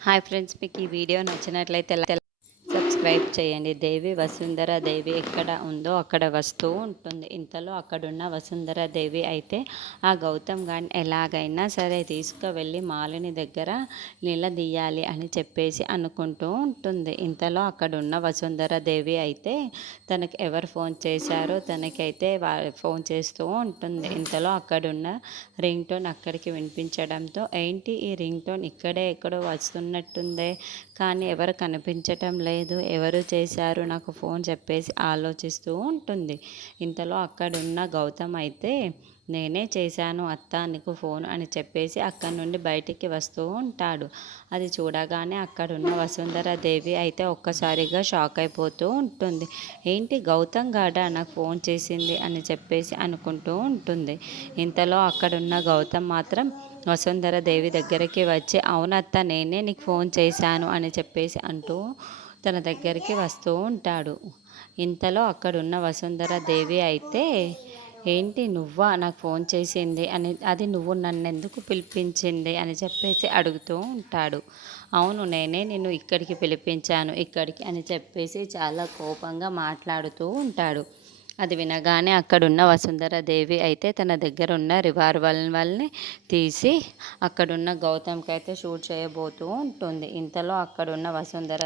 Hi friends, మీకు ఈ video నచ్చినట్లయితే సబ్స్క్రైబ్ చేయండి. దేవి వసుంధర దేవి ఎక్కడ ఉందో అక్కడ వస్తూ ఉంటుంది. ఇంతలో అక్కడున్న వసుంధర దేవి అయితే ఆ గౌతమ్ గారిని ఎలాగైనా సరే తీసుకువెళ్ళి మాలిని దగ్గర నిలదీయాలి అని చెప్పేసి అనుకుంటూ ఉంటుంది. ఇంతలో అక్కడున్న వసుంధర దేవి అయితే తనకి ఎవరు ఫోన్ చేశారో తనకైతే ఫోన్ చేస్తూ ఉంటుంది. ఇంతలో అక్కడున్న రింగ్ టోన్ అక్కడికి వినిపించడంతో, ఏంటి ఈ రింగ్ టోన్ ఇక్కడే ఎక్కడో వస్తున్నట్టుందే, కానీ ఎవరు కనిపించటం లేదు, ఎవరు చేశారు నాకు ఫోన్ చెప్పేసి ఆలోచిస్తూ ఉంటుంది. ఇంతలో అక్కడున్న గౌతమ్ అయితే నేనే చేశాను అత్త నీకు ఫోన్ అని చెప్పేసి అక్కడి నుండి బయటికి వస్తూ ఉంటాడు. అది చూడగానే అక్కడున్న వసుంధర దేవి అయితే ఒక్కసారిగా షాక్ అయిపోతూ ఉంటుంది. ఏంటి గౌతమ్ గాడా నాకు ఫోన్ చేసింది అని చెప్పేసి అనుకుంటూ ఉంటుంది. ఇంతలో అక్కడున్న గౌతమ్ మాత్రం వసుంధర దేవి దగ్గరికి వచ్చి, అవునత్త నేనే నీకు ఫోన్ చేశాను అని చెప్పేసి అంటూ తన దగ్గరికి వస్తూ ఉంటాడు. ఇంతలో అక్కడున్న వసుంధర దేవి అయితే, ఏంటి నువ్వా నాకు ఫోన్ చేసింది అని, అది నువ్వు నన్నెందుకు పిలిపించింది అని చెప్పేసి అడుగుతూ ఉంటాడు. అవును నేనే నిన్ను ఇక్కడికి పిలిపించాను ఇక్కడికి అని చెప్పేసి చాలా కోపంగా మాట్లాడుతూ ఉంటాడు. అది వినగానే అక్కడున్న వసుంధర దేవి అయితే తన దగ్గర ఉన్న రివాల్వర్ని తీసి అక్కడున్న గౌతమ్కి అయితే షూట్ చేయబోతూ ఉంటుంది. ఇంతలో అక్కడున్న వసుంధర